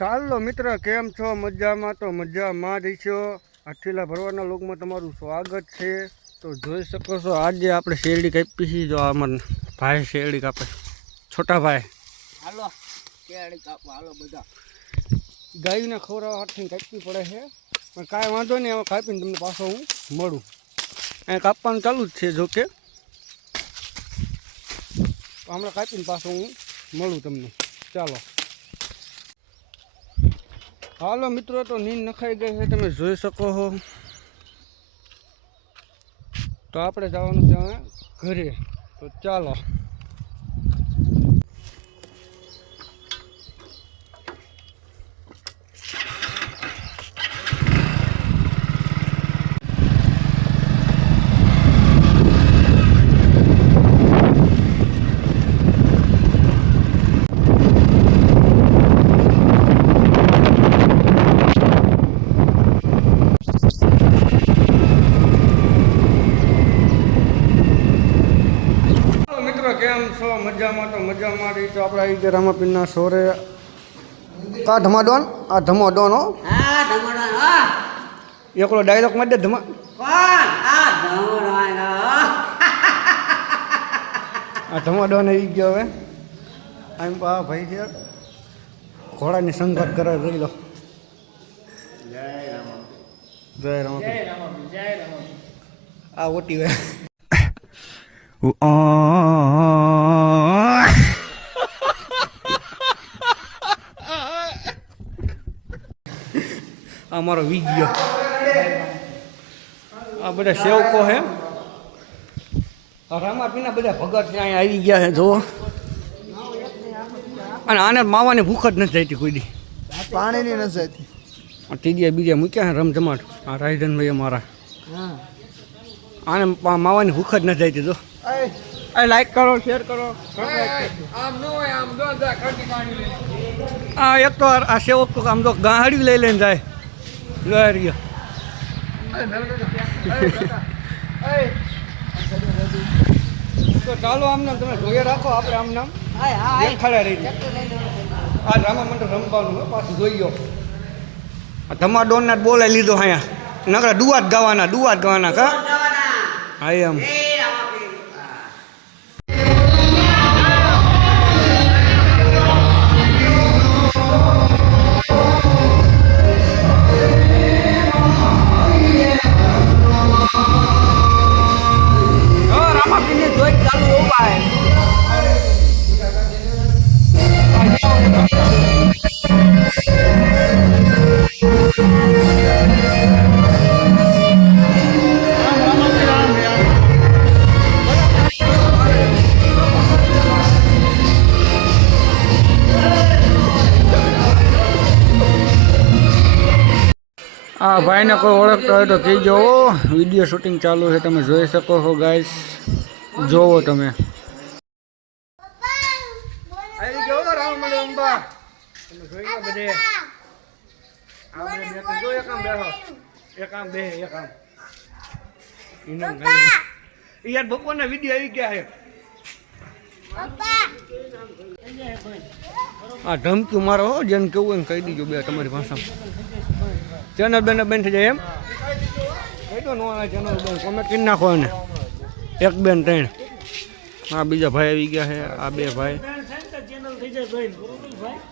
ચાલો મિત્ર, કેમ છો? મજામાં? તો મજામાં જ છો. આઠીલા ભરવાના લોકમાં તમારું સ્વાગત છે. તો જોઈ શકો છો આજે આપણે શેરડી કાપી છે. જો આમાં ભાઈ શેરડી કાપે, છોટા ભાઈ. હાલો શેરડી કાપવા હાલો બધા. ગાયને ખવડાવવા હાથથી કાપવી પડે છે, પણ કાંઈ વાંધો નહીં. એમાં કાપીને તમને પાછો હું મળું. અહીંયા કાપવાનું ચાલુ જ છે. જોકે હમણાં કાપીને પાછો હું મળું તમને. ચાલો હાલો મિત્રો, તો નીંદ નખાઈ ગઈ છે, તમે જોઈ શકો છો. તો આપણે જવાનું છે હવે ઘરે. તો ચાલો. કેમ છો? મજામાં? તો મજામાં રહી છો. આપણે આવી ગયા રામાપીરના સોરે. કા ધમાડોન? આ ધમાડોન હો. હા ધમડોન હો. એકલો ડાયલોગ માં દે ધમા. કોણ? આ ધમડોન હો. આ ધમાડોન આવી ગયો હવે. આમ પા ભાઈ છે, ઘોડાની સંઘર્ષ કરે. જોઈ લો. જય રામાપીર. જય રામાપીર. જય રામાપીર. જય રામાપીર. આ ઓટી વે અમારો વિડિયો. આ બધા સેવકો હે. રામાપીરના બધા ભગત અહીંયા આવી ગયા છે. જુઓ. અને આને માવાની ભૂખ જ નથી જતી કોઈ દી. પાણીની નથી જતી. ટીડિયા બીજા મૂક્યા છે રમજમાટ. આ રાયધનભાઈ અમારા. આને માવાની ભૂખ જ નથી જતી. જો લાઈક કરો, શેર કરો. આ એક તો આ સેવક તો આમ તો ગાહડી લઈ લઈને જાય. લહેરિયો તો ચાલો આમને તમે જોઈએ રાખો. આપણે આમ નામ દેખાડ્યા રહી. આ રામા મંડળ રમવાનું પાછું જોઈ ગયો. ધમાડોનના જ બોલાવી લીધો. અહીંયા નકરા દુઆ જ ગાવાના કા. હા એમ. આ ભાઈને કોઈ ઓળખતા હોય તો કહેજો. વિડીયો શૂટિંગ ચાલુ છે, તમે જોઈ શકો છો ગાઈસ. જોવો તમે. યાર બપોરના વિડીયો આવી ગયા છે. આ ધમકી મારો હો. જેને કેવું હોય ને કહી દીજો બે તમારી ભાષામાં. ચેનલ બેન થઈ જાય એમ કહી દો. નો ચેનલ બેન કોમેન્ટ કરી નાખો. અને એક બેન ત્રણ. આ બીજા ભાઈ આવી ગયા છે. આ બે ભાઈ.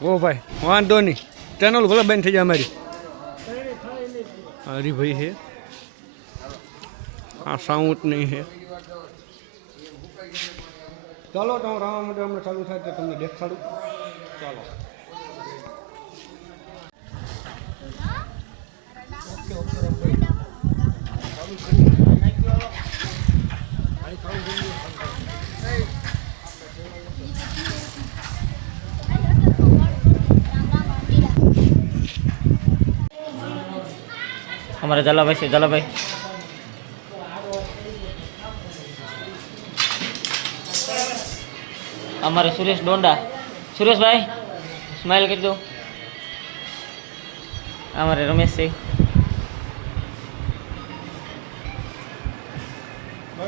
ઓ ભાઈ વાંધો નહીં. ચેનલ ભલે બેન થઈ જાય અમારી. હરીભાઈ છે. આ સાઉન્ડ નહીં છે. ચાલો તો હું રામા મંડળ હમણાં ચાલુ થાય તો તમને દેખાડું. ચાલો. हमारे जलाभाई से जलाभाई हमारे सुरेश डोंडा. सुरेश भाई स्माइल कर दो. हमारे रमेश से.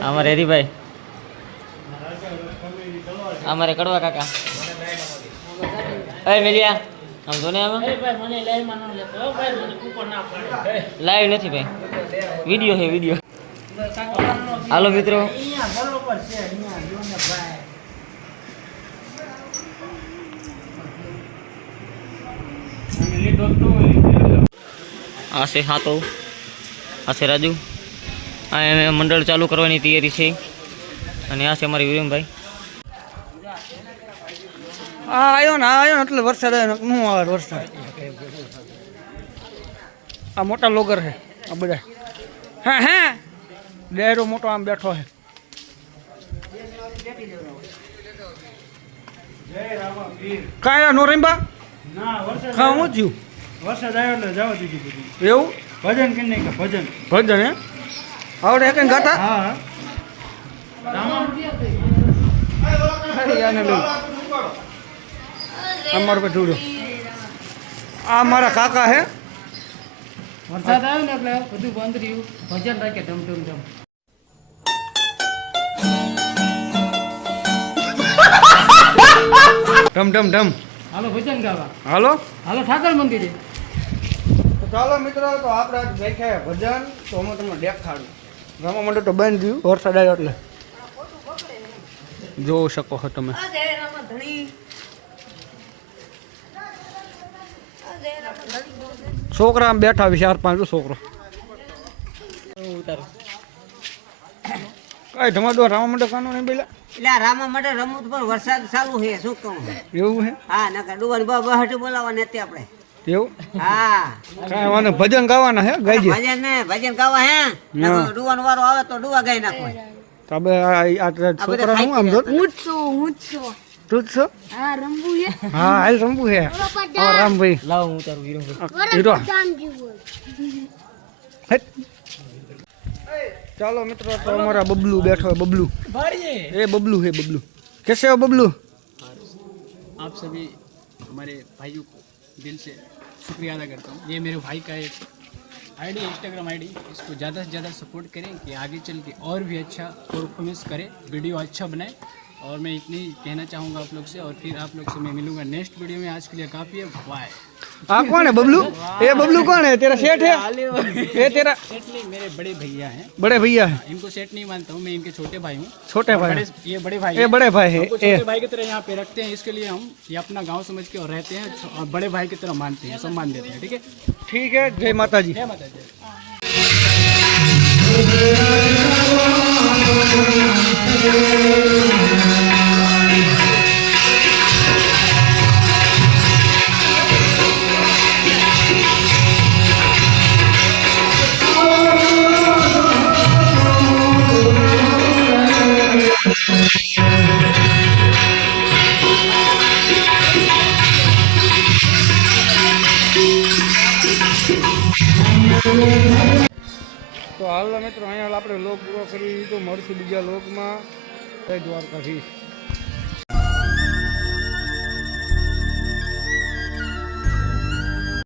हमारे हरिभाई. हमारे कड़वा काका. अरे मिलिया આમ જો ને આમાં લાઈવ નથી ભાઈ, વિડીયો છે વિડીયો. હાલો મિત્રો, આ છે હાથો, આ છે રાજુ. આ એને મંડળ ચાલુ કરવાની તૈયારી છે. અને આ છે અમારી વિરમભાઈ. આવ્યો ને એટલે વરસાદ આવ્યો ને શું આવે વરસાદ. આ મોટા લોગર છે આ બધા. હા હા ડેરો મોટો આમ બેઠો છે. કાંઈ નો રંબા ખા હું થયું વરસાદ આવ્યો એટલે જવા દીધું બધું. એવું ભજન કે નહીં કે ભજન? ભજન હે આવડે એક ગાતા હા અમારું પર જોડ્યો. આ મારા કાકા હે. વરસાદ આવ્યો ને એટલે બધું બંધ રહ્યું. ભજન રાખે ધમ ધમ ધમ. ઢમ ઢમ ઢમ. હાલો ભજન ગાવા. હાલો હાલો ઠાકર મંદિરે. તો ચાલો મિત્રો, તો આપણે આજ દેખાય ભજન. તો હું તમને દેખાડું. રામા મંડળ તો બંધ થયું વરસાદ આવ્યો એટલે. જોઈ શકો છો તમે. છોકરા આમ બેઠા છે 4-5 છોકરો. કઈ ધમાડો રામા મંડળ કાનો નહીં બોલ્યા. એટલે રામા માટે રમત પર વરસાદ ચાલુ છે શું કહું. એવું હે? હા નકર ડુવાન બહાટ બોલાવવા નથી આપણે. એવું હા કાંઈ વાંધો ભજન ગાવાના હે ગાઈજે. ભજન ગાવા હે ડુવાન વારો આવે તો ડુવા ગાઈ નાખો. તો આપણે આ છોકરા શું આમ જો તું જ છો? હા રમવું છે હા હાલ રમવું હે. રામભાઈ લાવો હું તારું વિરમભાઈ. હીરો. રામજી હેટ. ચાલો મિત્રો, તો અમારા બબલુ બેઠો है. बबलू ये बबलू है. बबलू कैसे हो बबलू? आप सभी हमारे भाइयों को दिल से शुक्रिया अदा करता हूँ. ये मेरे भाई का एक आईडी, इंस्टाग्राम आईडी, इसको ज़्यादा से ज़्यादा सपोर्ट करें कि आगे चल के और भी अच्छा परफॉर्मेंस करे, वीडियो अच्छा बनाए. और मैं इतनी कहना चाहूँगा आप लोग से. और फिर आप लोग से मैं मिलूंगा नेक्स्ट वीडियो में. आज के लिए काफ़ी है. बाय. आप कौन है बबलू? ये बबलू कौन है? तेरा सेठ है? ये तेरा सेठ नहीं, मेरे बड़े भैया हैं. बड़े भैया है. इनको सेठ नहीं मानता हूँ मैं, इनके छोटे भाई हूँ. छोटे भाई बड़े, ये बड़े भाई ये हैं. बड़े भाई है. हमको छोटे भाई की तरह यहाँ पे रखते हैं. इसके लिए हम ये अपना गांव समझ के और रहते हैं और बड़े भाई की तरह मानते हैं, सम्मान देते हैं. ठीक है. ठीक है. जय माता जी. जय माता दी. તો હાલ મિત્રો અહીંયા આપણે લોગ પૂરો કરી દીધો. મળશું બીજા લોગમાં. જય દ્વારકાધીશ.